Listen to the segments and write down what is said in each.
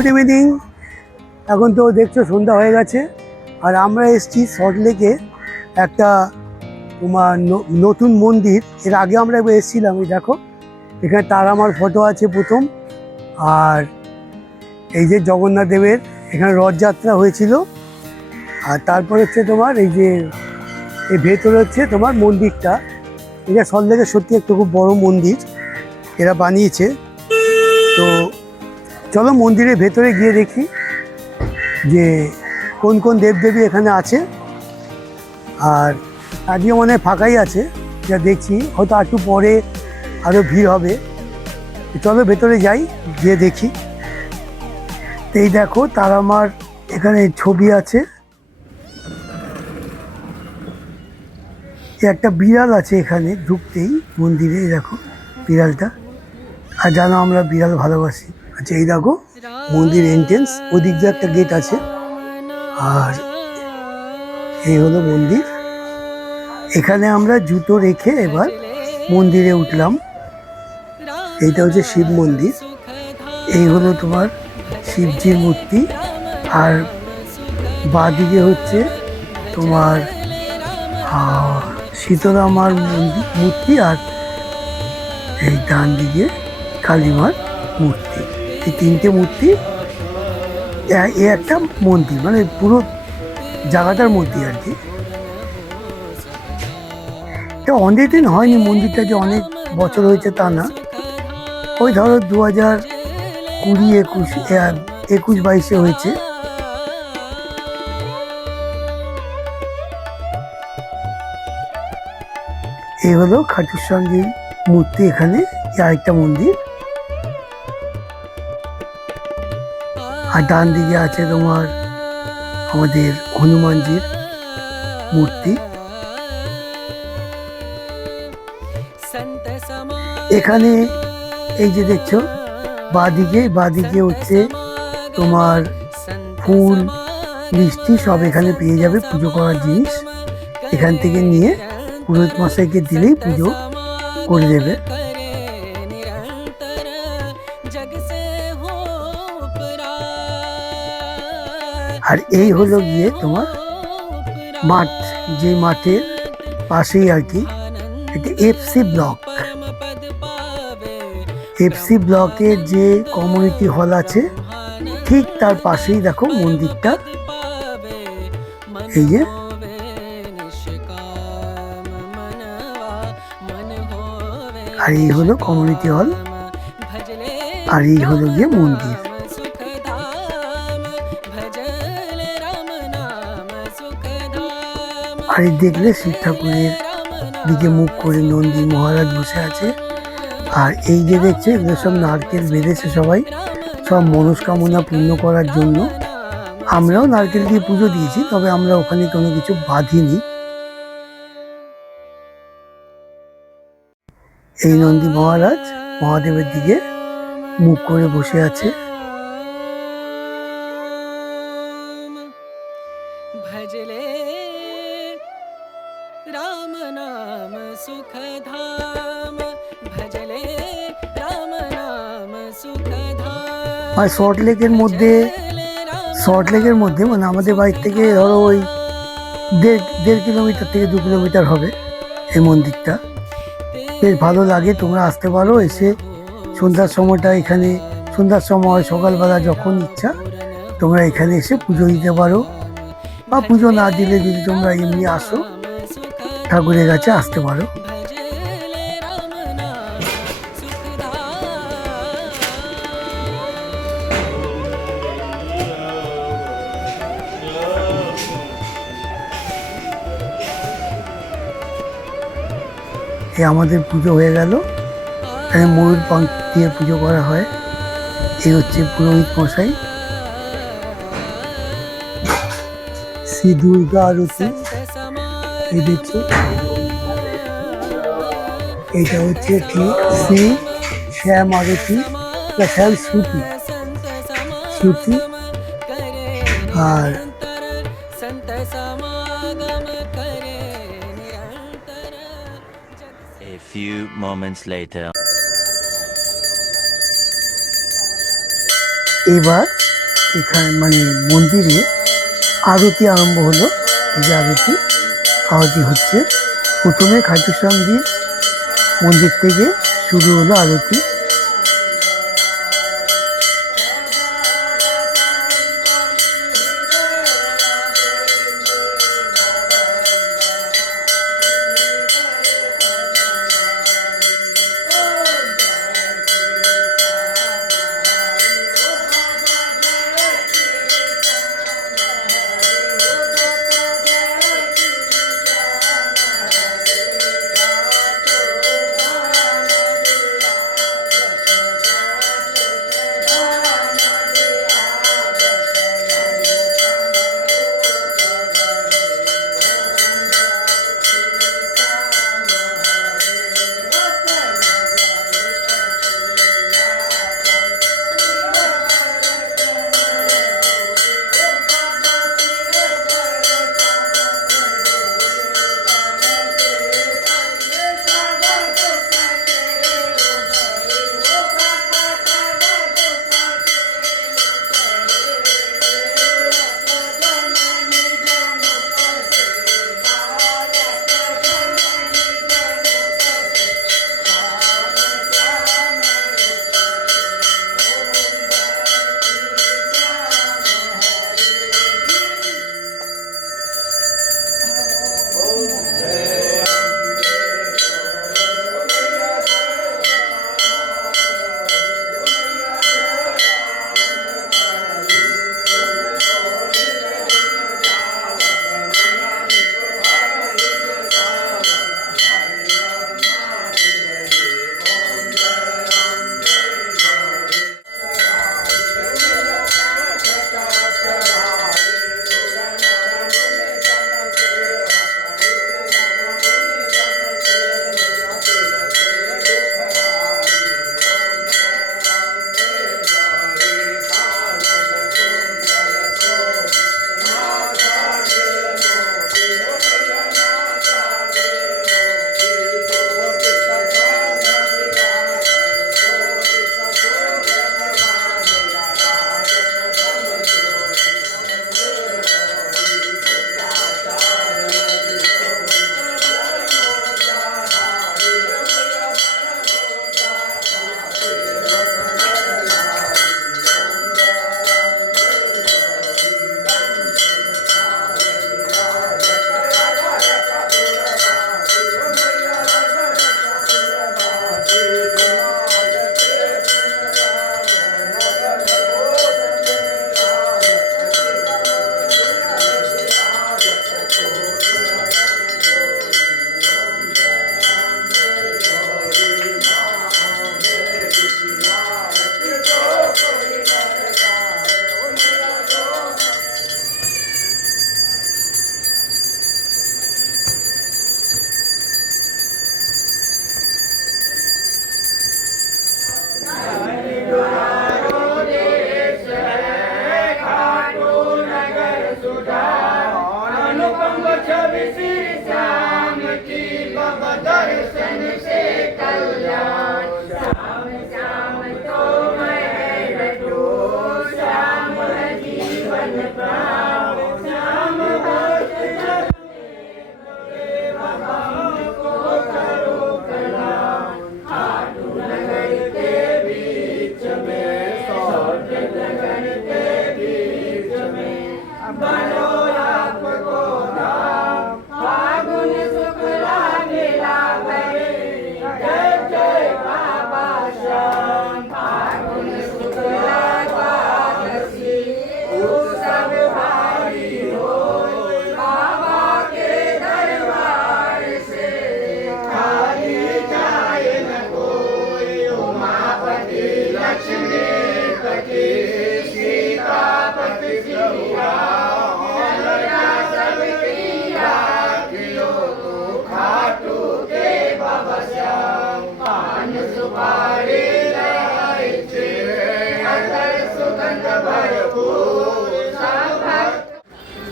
Good evening. এখন তো দেখছো সন্ধ্যা হয়ে গেছে, আর আমরা এসেছি সল্টলেকে একটা তোমার নতুন মন্দির। এর আগে আমরা একবার এসেছিলাম। এই দেখো, এখানে তারামার ফটো আছে প্রথম, আর এই যে জগন্নাথ দেবের এখানে রথযাত্রা হয়েছিল। আর তারপর হচ্ছে তোমার এই যে এই ভেতরে হচ্ছে তোমার মন্দিরটা। এটা সল্টলেকের সত্যি একটা খুব বড় মন্দির এরা বানিয়েছে। তো চলো মন্দিরের ভেতরে গিয়ে দেখি যে কোন কোন দেবদেবী এখানে আছে। আর আজকে মনে হয় ফাঁকাই আছে, যা দেখছি। হয়তো একটু পরে আরও ভিড় হবে। চলো ভেতরে যাই, গিয়ে দেখি। এই দেখো তারামার এখানে ছবি আছে। একটা বিড়াল আছে এখানে ঢুকতেই মন্দিরে, দেখো বিড়ালটা। আর জানো আমরা বিড়াল ভালোবাসি। আচ্ছা এই দেখো মন্দির এন্ট্রেন্স, ওদিক দিয়ে একটা গেট আছে। আর এই হলো মন্দির। এখানে আমরা জুতো রেখে এবার মন্দিরে উঠলাম। এইটা হচ্ছে শিব মন্দির। এই হলো তোমার শিবজির মূর্তি। আর বাঁদিকে হচ্ছে তোমার শীতলামার মূর্তি, আর এই ডান দিকে কালীমার মূর্তি। এই তিনটে মূর্তি এ একটা মন্দির, মানে পুরো জায়গাটার মধ্যে আর কি। এটা অনেক দিন হয়নি মন্দিরটা, যে অনেক বছর হয়েছে তা না। ওই ধরো 2020-21 হয়েছে। এই হলো খাটুর সঙ্গীর মূর্তি। এখানে আরেকটা মন্দির। আর ডান দিকে আছে তোমার আমাদের হনুমানজির মূর্তি। এখানে এই যে দেখছো বাঁদিকে হচ্ছে তোমার ফুল মিষ্টি সব এখানে পেয়ে যাবে। পুজো করার জিনিস এখান থেকে নিয়ে পুরোহিত মশাইকে দিলেই পুজো করে দেবে। আর এই হলো গিয়ে তোমার মাঠ, যে মাঠের পাশেই আর কি এটা এফসি ব্লক। এফসি ব্লকের যে কমিউনিটি হল আছে ঠিক তার পাশেই দেখো মন্দিরটা। এই যে আর এই হলো কমিউনিটি হল, আর এই হলো গিয়ে মন্দির। আর এই দেখলে শিব ঠাকুরের দিকে মুখ করে নন্দী মহারাজ বসে আছে। আর এই যে দেখছে এগুলো সব নারকেল বেঁধেছে সবাই, সব মনস্কামনা পূর্ণ করার জন্য। আমরাও নারকেল দিয়ে পুজো দিয়েছি, তবে আমরা ওখানে কোনো কিছু বাঁধিনি। এই নন্দী মহারাজ মহাদেবের দিকে মুখ করে বসে আছে। ভজলে রাম নাম সুখ ধাম, ভজলে রাম নাম সুখ ধাম। আর সল্টলেকের মধ্যে মানে আমাদের বাড়ি থেকে ধরো ওই 1.5 কিলোমিটার থেকে 2 কিলোমিটার হবে এই মন্দিরটা। বেশ ভালো লাগে, তোমরা আসতে পারো। এসে সন্ধ্যার সময়টা এখানে, সন্ধ্যার সময় সকালবেলা যখন ইচ্ছা তোমরা এখানে এসে পুজো দিতে পারো। বা পুজো না দিলে যদি তোমরা এমনি আসো ঠাকুরের কাছে আসতে পারো। আমাদের পুজো হয়ে গেল। এখানে ময়ূর পাঙ্খ দিয়ে পুজো করা হয়। এই হচ্ছে পুরোহিত মশাই। শ্রী দুর্গা আরতি এই দেখছো। এটা হচ্ছে কি শ্রী শ্যাম আরতি, শ্যাম শ্রুতি। আর A few moments later. এবার এখানে মানে মন্দিরে আরতি আরম্ভ হলো। এই যে আরতি হচ্ছে। প্রথমে খাটুশ্যামজির মন্দির থেকে শুরু হলো আরতি।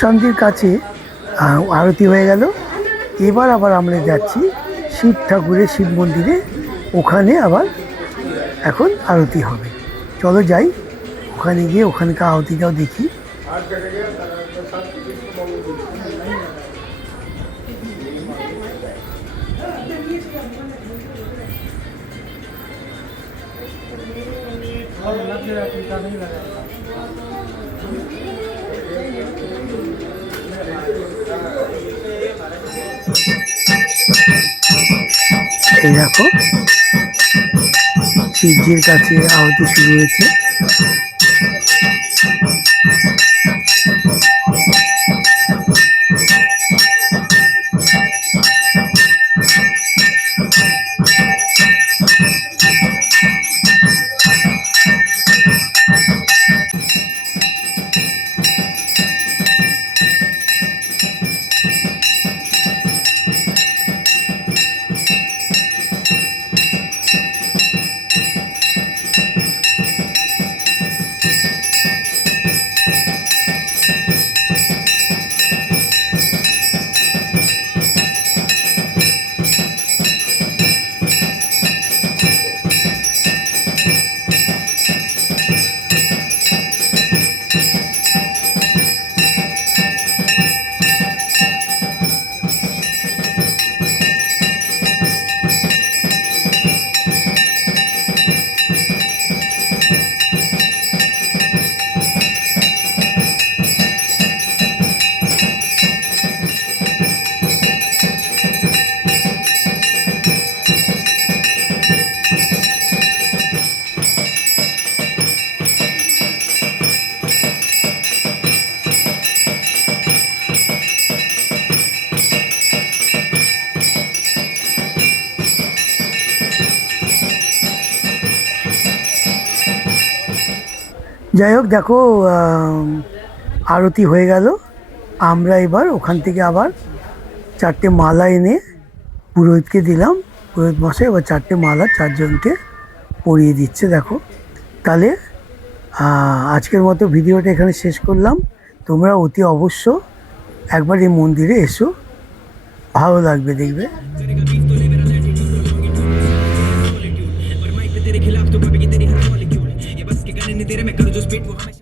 সন্ধ্যের কাছে আরতি হয়ে গেল। এবার আবার আমরা যাচ্ছি শিব ঠাকুরের শিব মন্দিরে, ওখানে আবার এখন আরতি হবে। চলো যাই, ওখানে গিয়ে ওখানকার আহতিটাও দেখি। এই দেখো শিবজির কাছে আহতি শুরু হয়েছে। যাই হোক, দেখো আরতি হয়ে গেল। আমরা এবার ওখান থেকে আবার 4টে মালা এনে পুরোহিতকে দিলাম। পুরোহিত মশাই এবার 4টে মালা 4জনকে পরিয়ে দিচ্ছে। দেখো, তাহলে আজকের মতো ভিডিওটা এখানে শেষ করলাম। তোমরা অতি অবশ্য একবার এই মন্দিরে এসো, ভালো লাগবে দেখবে। तेरे खिलाफ तो कभी तेरी हर मॉलिक्यूल ये बस के गाने नहीं तेरे मैं करूँ जो स्पीड वो हमेशा